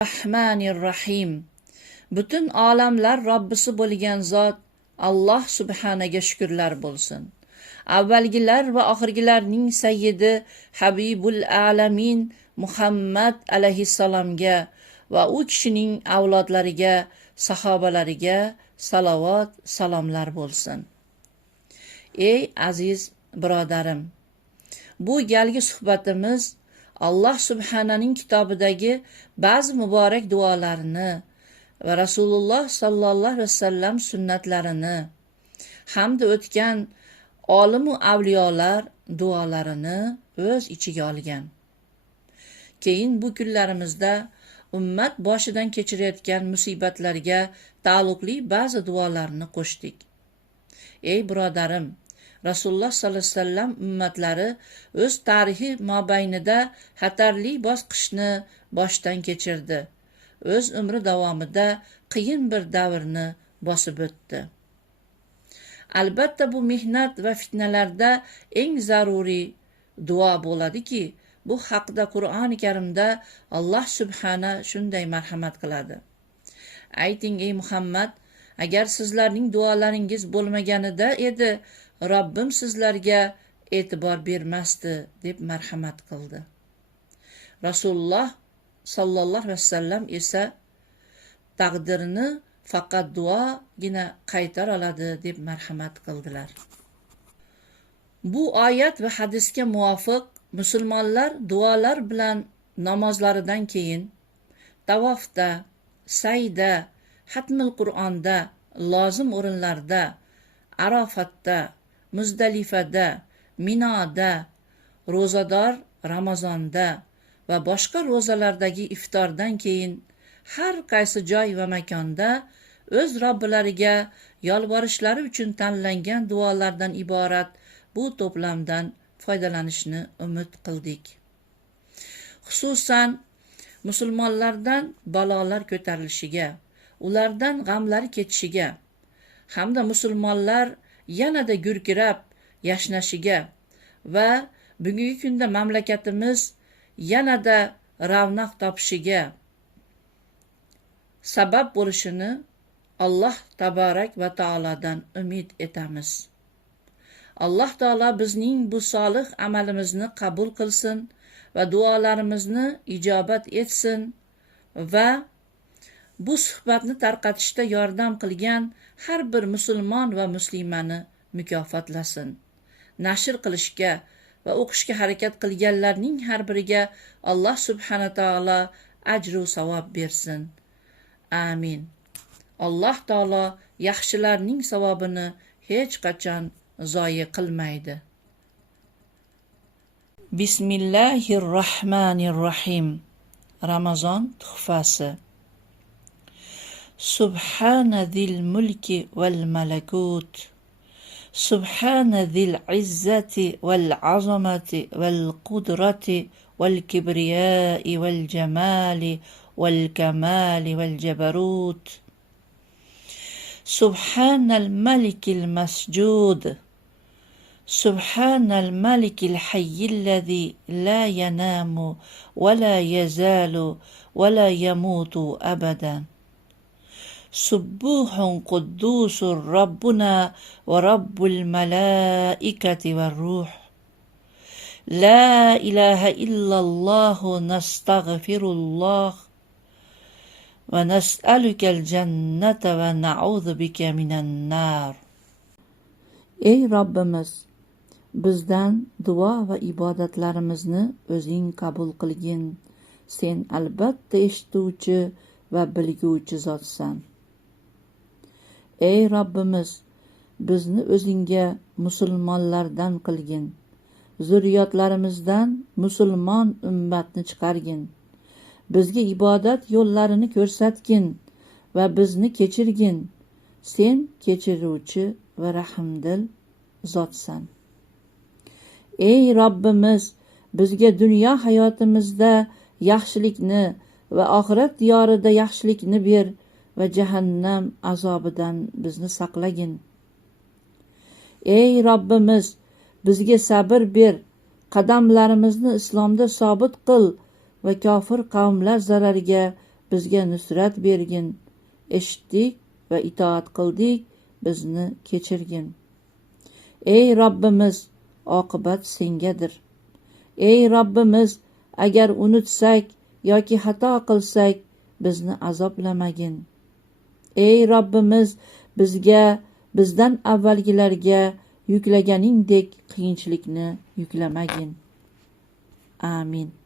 Rahmanir-Rahim. Butun olamlar Robbisi bo'lgan zot Alloh subhanaga shukrlar bo'lsin. Avvalgilar va oxirgilarning sayyidi Habibul alamin Muhammad alayhissalomga va u kishining avlodlariga, sahobalariga salovat, salomlar bo'lsin. Ey aziz birodarim, bu galgi suhbatimiz Alloh subhananing kitobidagi ba'zi muborak duolarini va Rasululloh sallallohu alayhi vasallam sunnatlarini hamda o'tgan olimu avliyolar duolarini o'z ichiga olgan. Keyin bu kunlarimizda ummat boshidan kechirayotgan musibatlarga taalluqli ba'zi duolarni qo'shdik. Ey birodarim, Rasululloh sallallohu alayhi vasallam ummatlari o'z tarixiy mobaynida xatarli bosqichni boshdan kechirdi. O'z umri davomida qiyin bir davrni bosib o'tdi. Albatta bu mehnat va fitnalarda eng zaruriy duo bo'ladiki, bu haqda Qur'oni Karimda Alloh subhana shunday marhamat qiladi. Ayting ey Muhammad, agar sizlarning duolaringiz bo'lmaganida edi, Robbim sizlarga e'tibor bermasdi deb marhamat qildi. Rasululloh sallallohu alayhi vasallam esa taqdirni faqat duogina qaytar oladi deb marhamat qildilar. Bu oyat va hadisga muvofiq musulmonlar duolar bilan namozlaridan keyin tavofda, sayda, hatmil Qur'onda, lozim o'rinlarda, Arofatda, Muzdalifada, Minoda, ro'zador Ramazonda va boshqa ro'zalardagi iftordan keyin har qaysi joy va makonda o'z Robbilariga yolborishlari uchun tanlangan duolardan iborat bu to'plamdan foydalanishni umid qildik. Xususan musulmonlardan balolar ko'tarilishiga, ulardan g'amlari ketishiga hamda musulmonlar yanada gurkirab yashnashiga va bugungi kunda mamlakatimiz yanada ravnaq topishiga sabab bo'lishini Alloh tabarak va taolodan umid etamiz. Alloh taolo bizning bu solih amalimizni qabul qilsin va duolarimizni ijobat etsin va bu suhbatni tarqatishda yordam qilgan har bir musulmon va muslimani mukofotlasin. Nashr qilishga va o'qishga harakat qilganlarning har biriga Alloh subhanahu taolo ajru savob bersin. Amin. Alloh taolo yaxshilarning savobini hech qachon zoyi qilmaydi. Bismillahirrohmanirrohim. Ramazon tuhfasi. Subhana zil mulki val malakut. Subhana zil izzati val azamati val qudrati val kibriyai val jamali val kamali val jabarut. Subhana al maliki al masjud. سبحان الملك الحي الذي لا ينام ولا يزال ولا يموت أبدا سبوح قدوس ربنا ورب الملائكة والروح لا إله إلا الله نستغفر الله ونسألك الجنة ونعوذ بك من النار. Ey Robbimiz, bizdan duo va ibodatlarimizni o'zing qabul qilgin. Sen albatta eshituvchi va bilguvchi zotsan. Ey Robbimiz, bizni o'zingga musulmonlardan qilgin. Zurriyotlarimizdan musulmon ummatni chiqargin. Bizga ibodat yo'llarini ko'rsatgin va bizni kechirgin. Sen kechiruvchi va rahmdil zotsan. Ey Robbimiz, bizga dunyo hayotimizda yaxshilikni va oxirat diyorida yaxshilikni ber va jahannam azobidan bizni saqlagin. Ey Robbimiz, bizga sabr ber, qadamlarimizni islomda sobit qil va kofir qavmlar zarariga bizga nusrat bergin. Eshitdik va itoat qildik, bizni kechirgin. Ey Robbimiz, oqibat sengadir. Ey Robbimiz, agar unutsak yoki xato qilsak, bizni azoblamagin. Ey Robbimiz, bizdan avvalgilarga yuklaganingdek qiyinchilikni yuklamagin. Amin.